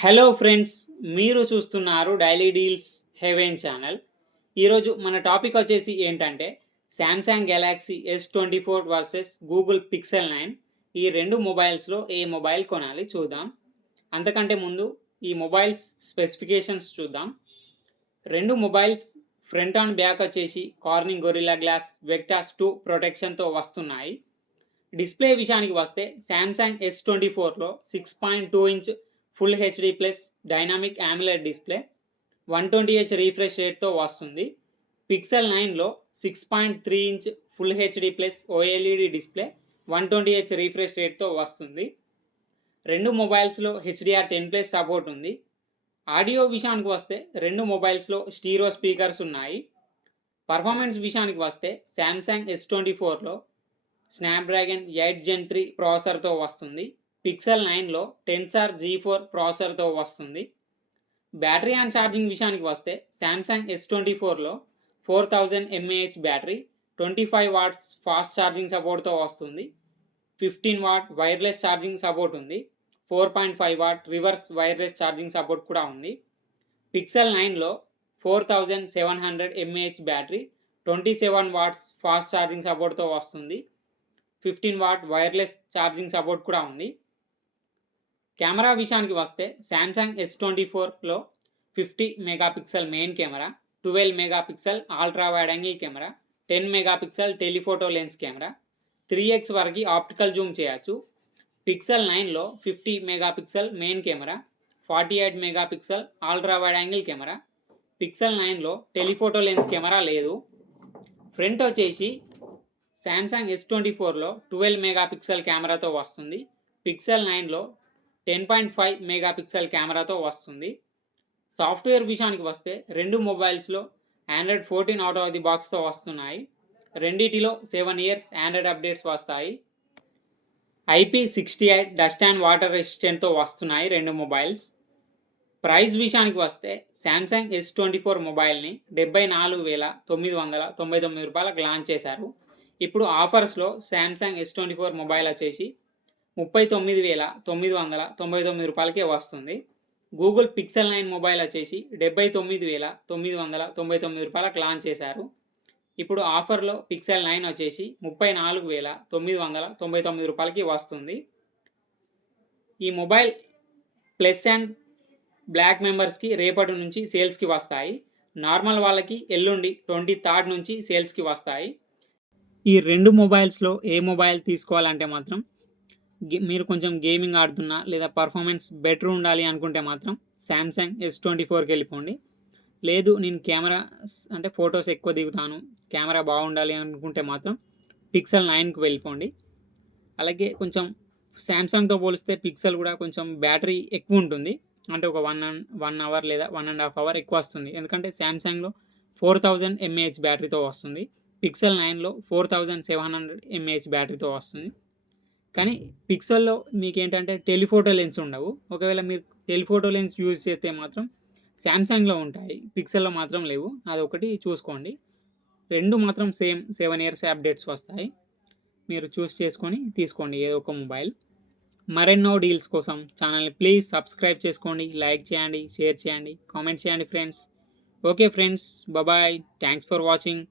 Hello friends, మీరు చూస్తున్నారు daily deals haven channel. ఈరోజు మన టాపిక్ వచ్చేసి ఏంటంటే Samsung Galaxy S24 versus Google pixel 9. ఈ రెండు మొబైల్స్లో ఏ మొబైల్ కొనాలి చూద్దాం. అంతకంటే ముందు ఈ మొబైల్స్ స్పెసిఫికేషన్స్ చూద్దాం. రెండు మొబైల్స్ ఫ్రంట్ అండ్ బ్యాక్ వచ్చేసి కార్నింగ్ గొరిల్లా గ్లాస్ వెక్టాస్ 2 ప్రొటెక్షన్తో వస్తున్నాయి. డిస్ప్లే విషయానికి వస్తే శాంసంగ్ S24లో 6.2 inch full HD plus dynamic AMOLED display 120Hz refresh రేట్తో వస్తుంది. పిక్సెల్ 9లో 6.3 inch full HD plus OLED display 120Hz refresh రేట్తో వస్తుంది. రెండు మొబైల్స్లో HDR10+ సపోర్ట్ ఉంది. ఆడియో విషయానికి వస్తే రెండు మొబైల్స్లో స్టీరియో స్పీకర్స్ ఉన్నాయి. పర్ఫార్మెన్స్ విషయానికి వస్తే శాంసంగ్ S24లో స్నాప్డ్రాగన్ 8 Gen 3 ప్రాసెసర్తో వస్తుంది. పిక్సెల్ 9లో టెన్సార్ G4 ప్రాసెసర్తో వస్తుంది. బ్యాటరీ అండ్ ఛార్జింగ్ విషయానికి వస్తే శాంసంగ్ S24లో 4000 mAh battery 25 watts fast charging సపోర్ట్తో వస్తుంది. 15 వాట్ వైర్లెస్ ఛార్జింగ్ సపోర్ట్ ఉంది. 4.5 watt reverse wireless charging support కూడా ఉంది. పిక్సెల్ 9లో 4700 mAh battery 27 watts fast charging సపోర్ట్తో వస్తుంది. 15 వాట్ వైర్లెస్ ఛార్జింగ్ సపోర్ట్ కూడా ఉంది. కెమెరా విషయానికి వస్తే శాంసంగ్ S24లో 50 megapixel main camera, 12 megapixel ultra wide angle camera, 10 megapixel telephoto lens camera, 3x వరకు ఆప్టికల్ జూమ్ చేయొచ్చు. పిక్సెల్ 9లో 50 megapixel main camera, 48 megapixel ultra wide angle camera. Pixel 9లో telephoto lens camera లేదు. ఫ్రంట్ వచ్చేసి Samsung S24లో 12 megapixel కెమెరాతో వస్తుంది. Pixel 9లో 10.5 megapixel కెమెరాతో వస్తుంది. సాఫ్ట్వేర్ విషయానికి వస్తే రెండు మొబైల్స్లో Android 14 అవుట్ ఆఫ్ ది బాక్స్తో వస్తున్నాయి. రెండిటిలో 7 ఇయర్స్ ఆండ్రాయిడ్ అప్డేట్స్ వస్తాయి. IP68 డస్ట్ అండ్ వాటర్ రెసిస్టెంట్తో వస్తున్నాయి రెండు మొబైల్స్. ప్రైస్ విషయానికి వస్తే శాంసంగ్ S24 మొబైల్ని 74,999 రూపాయలకు లాంచ్ చేశారు. ఇప్పుడు ఆఫర్స్లో శాంసంగ్ S24 మొబైల్ వచ్చేసి 39,999 రూపాయలకే వస్తుంది. గూగుల్ పిక్సెల్ 9 మొబైల్ వచ్చేసి 79,999 రూపాయలకు లాంచ్ చేశారు. ఇప్పుడు ఆఫర్లో పిక్సెల్ 9 వచ్చేసి 34,999 రూపాయలకి వస్తుంది. ఈ మొబైల్ ప్లస్ అండ్ బ్లాక్ మెంబర్స్కి రేపటి నుంచి సేల్స్కి వస్తాయి. నార్మల్ వాళ్ళకి ఎల్లుండి 23rd నుంచి సేల్స్కి వస్తాయి. ఈ రెండు మొబైల్స్లో ఏ మొబైల్ తీసుకోవాలంటే మాత్రం మీరు కొంచెం గేమింగ్ ఆడుతున్నా లేదా పర్ఫార్మెన్స్ బెటర్ ఉండాలి అనుకుంటే మాత్రం శాంసంగ్ S24కి వెళ్ళిపోండి. లేదు నేను కెమెరా అంటే ఫొటోస్ ఎక్కువ దిగుతాను, కెమెరా బాగుండాలి అనుకుంటే మాత్రం పిక్సెల్ 9కి వెళ్ళిపోండి. అలాగే కొంచెం శాంసంగ్తో పోలిస్తే పిక్సెల్ కూడా కొంచెం బ్యాటరీ ఎక్కువ ఉంటుంది. అంటే ఒక 1 అవర్ లేదా 1.5 అవర్ ఎక్కువ వస్తుంది. ఎందుకంటే శాంసంగ్లో 4000 mAh బ్యాటరీతో వస్తుంది. పిక్సెల్ 9లో 4700 mAh బ్యాటరీతో వస్తుంది. కానీ పిక్సెల్లో మీకు ఏంటంటే టెలిఫోటో లెన్స్ ఉండవు. ఒకవేళ మీరు టెలిఫోటో లెన్స్ యూజ్ చేస్తే మాత్రం శాంసంగ్లో ఉంటాయి, పిక్సెల్లో మాత్రం లేవు. అదొకటి చూసుకోండి. రెండు మాత్రం సేమ్ 7 ఇయర్స్ అప్డేట్స్ వస్తాయి. మీరు చూస్ చేసుకొని తీసుకోండి ఏదో ఒక మొబైల్. మరెన్నో డీల్స్ కోసం ఛానల్ని ప్లీజ్ సబ్స్క్రైబ్ చేసుకోండి, లైక్ చేయండి, షేర్ చేయండి, కామెంట్ చేయండి friends. Okay friends, bye. Thanks for watching.